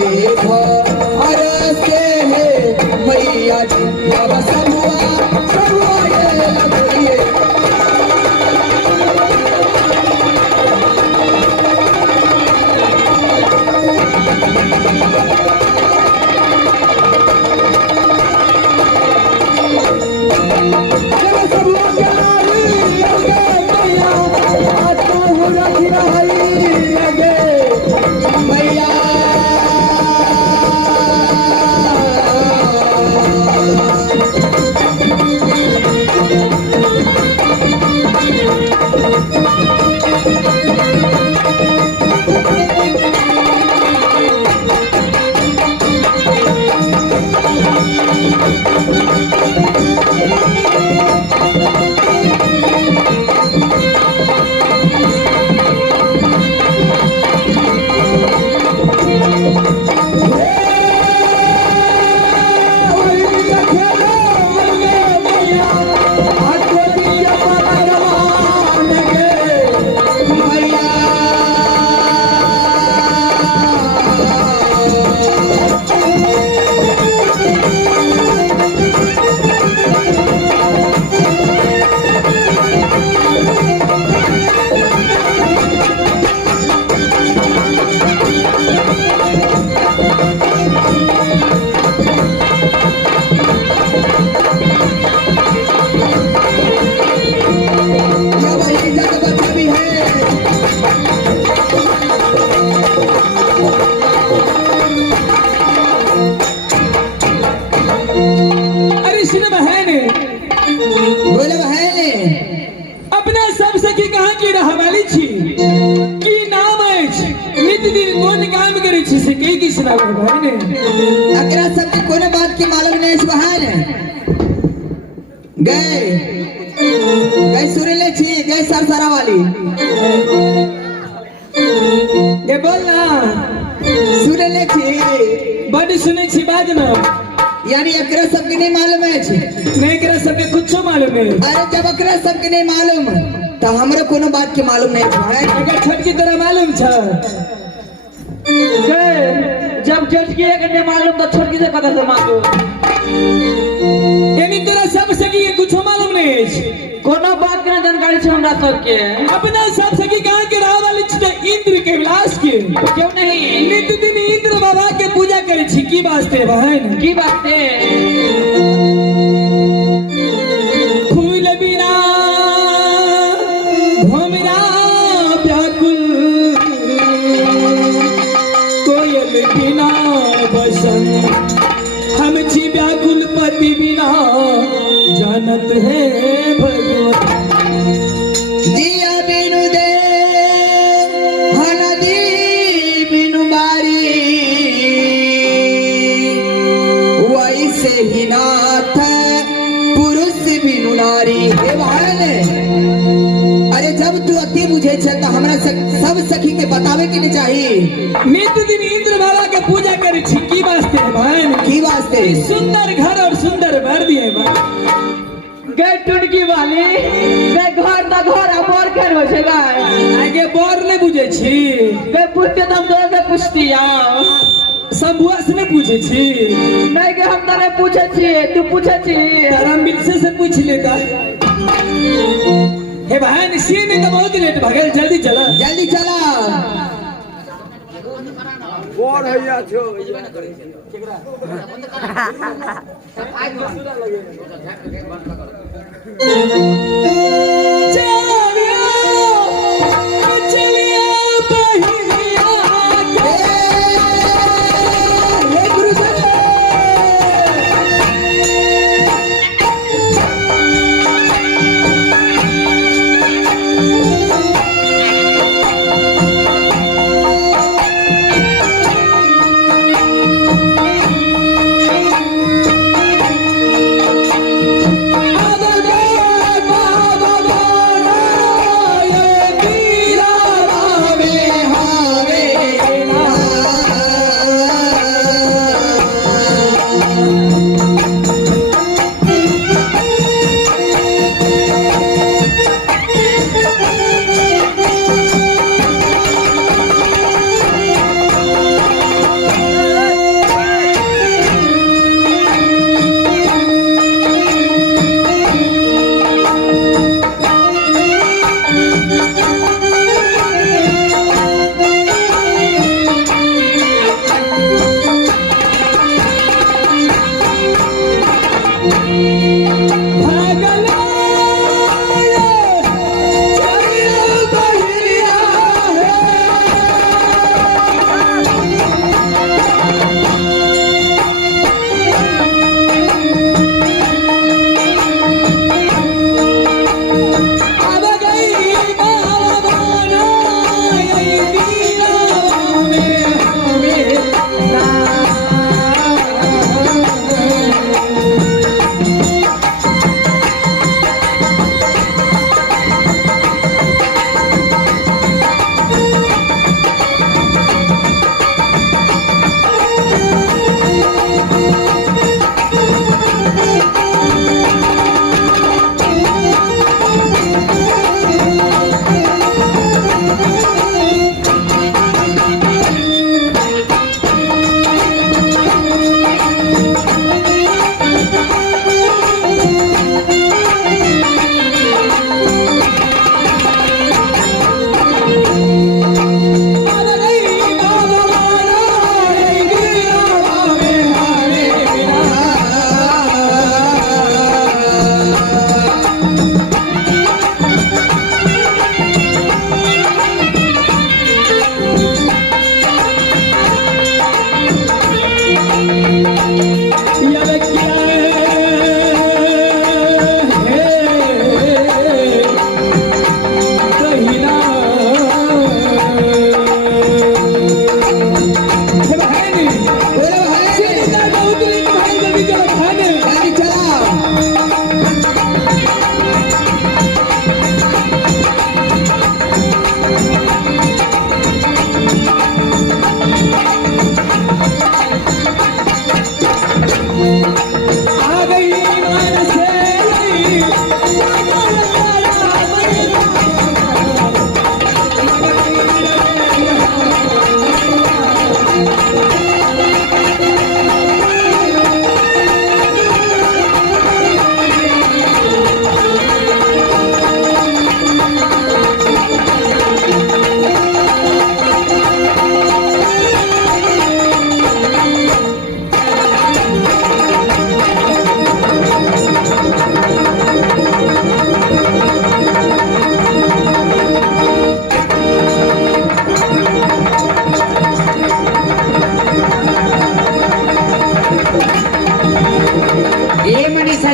घर से मैया जी अब सबुआ ये लगोइए। अकरा सबके कोने बात की मालूम नहीं इस बहार गए सुरीले छी गए सरसरा वाली ये बोल ना सुरीले छी बड़ी सुने छी बाज ना यानी अकरा सबके नहीं मालूम है छी नहीं अकरा सबके कुछ मालूम है। अरे जब अकरा सबके नहीं मालूम तो हमरे कोनो बात की मालूम नहीं है। अगर छोट की तरह मालूम छ जब चटकी करने मालूम तो छोटकी से पता से मालूम यानी तेरा सब सगी कुछ मालूम नहीं है कोनो बात के जानकारी छे हमरा सबके अपना सब सगी कहां के रह वाली छ इंद्र के विलास के क्यों नहीं नित्य दिन इंद्र बाबा के पूजा करे छी की वास्ते बहन की वास्ते फूल बिना भमरा व्याकुल बिना बसन हम छी व्याकुल पति बिना जानत है भगवान जिया बिनु दे हनदी बिनु बारी वैसे ही नाथ पुरुष बिनु नारी हे भान अरे जब तू अति बुझे छ तो हमरा सब सखी के बतावे के नहीं चाहिए। नित्य दिन इंद्र बाबा के पूजा करे छी की वास्ते बहन की वास्ते सुंदर घर और सुंदर वर दिए गे टुटकी वाली गे घर दा घर और घर हो छै गाय आगे बोर नहीं बुझे छी गे पूछते तुम दो के पूछतिया शंभुआ से नहीं पूछे छी नहीं के हम तने पूछे छी तू पूछे छी हम मिलसे से पूछ लेता हे बहन सी में तो बहुत लेट भगल जल्दी चला बोर हैया छो चलिया बहिया हे गुरुजन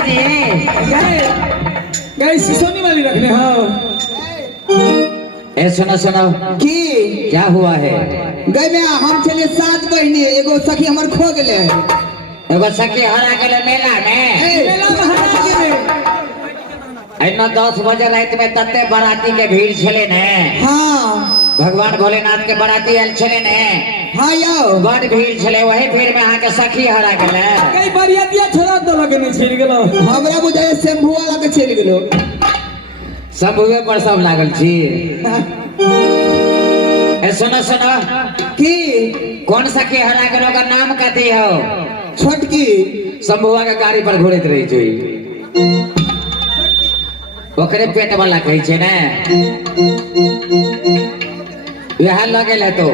जी गए सिसोनी वाली रखने हाँ। ए सुनो सुनो की क्या हुआ है? गए में हम चले 7 बहिनी एगो सखी हमर खो गेले। एगो सखी हरा गेले मेला में। मेला में हरा गेले। इतना 10 बजे रात में तत्ते बराती के भीड़ चले ने। हाँ भगवान भोलेनाथ के बराती आयल चले ने। हाँ याओ बड़ भीड़ चले, वही भीड़ में आके सखी हरा गेले। कई बरियातिया छोड़ा तो लगे नहीं छिड़ गेलो। हमरा बुझाए शंभू वाला के चल गेलो। सब हुए पर सब लागल छी। ए सुनो सुनो की कौन सखी हरा गेलो का नाम कथी हो? छोटकी शंभुआ के गाड़ी पर घुरैत रही छी। ओकरे पेट वाला कही छे ने। वह लगेल है तो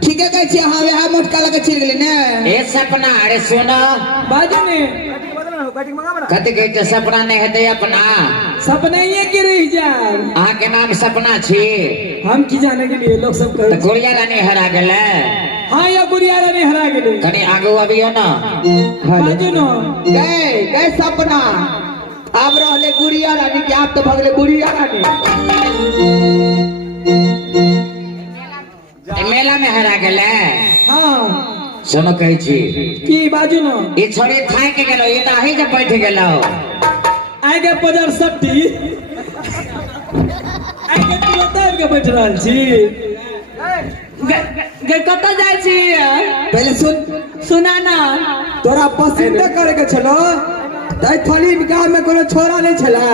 ठीक है कहै छी हाँ वह मोटका लगे चल गेले ने। ए सपना अरे सुनो बाजू ने कथी कहै छे? सपना नहीं हेते अपना। सपने ये की रही जाए। अहाँ के नाम सपना छी। हम की जाने के लिए लोग सब तो कहे। गुड़िया रानी हरा गेले। हाँ या गुड़िया रानी हरा गेले। कनी आगू अबियो ना। बाजू न गए गए सपना अब रहले गुड़िया रानी के आप तो भगले गुड़िया रानी। मेला में हरा गेले। हाँ सुनो कहै छी की बाजू न ई छोड़ी थाक के गेलो, ई नाही जे बैठ गेलो। आगे पजार सट्टी आगे तुरंत के बैठ रहल छी। गे कत जाय छी? पहले सुन सुना ना तोरा पसंद करे के छलो तै थली गांव में कोनो छोरा नहीं छला।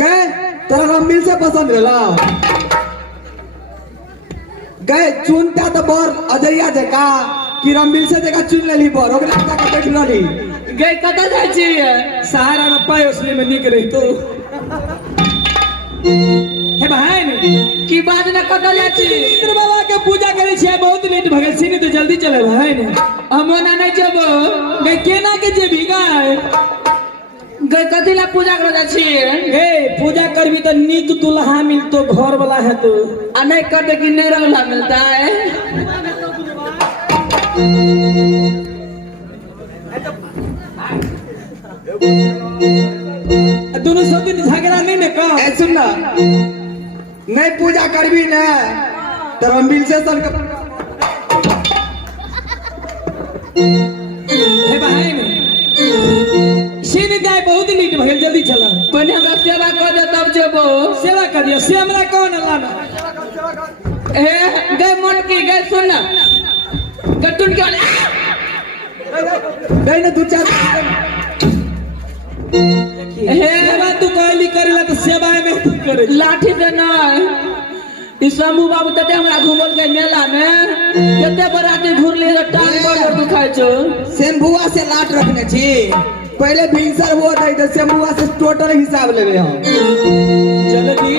गए तोरा रमिल से पसंद रहला। गए चुनता तो बर अजैया जका कि रमिल से जका चुन लेली बर ओकरा जका बैठ रहली। गए कत जाय छी? सहारा में पाय उसने में निक रही तो हे बहन की बात न कत जाय छी? इंद्र बाबा के पूजा करे छी। बहुत लेट भ गेल छी तो जल्दी चले बहन। हम ना नहीं जब गए केना के जेबी गए गए कथी ला पूजा कर जा छी? गए पूजा करबी तो नीक दुल्हा मिलतो घर वाला है तो आ नहीं करते कि नहीं वाला मिलता है। दोनों सब दिन झगड़ा नहीं ने का। ए सुन ना नहीं पूजा करबी ना तो रमिल से सन हे बहन सीन जाए बहुत लेट भ गेल जल्दी चला। पहले हमरा सेवा कर दे तब जेबो। सेवा कर दिया से हमरा कौन लाना। ए गए मन की गए सुन ना गटुन के नहीं ना दू चार हे सेवा तू कहली करेला तो सेवा में तू करे लाठी से ना। ई शंभू बाबू तते हमरा घुमल के मेला में कते बराती घुरली तो टांग पर दुखाय छो। शंभुआ से लाट रखने छी। पहले भिंसर वो दे तो शंभुआ से टोटल हिसाब लेबे हम। जल्दी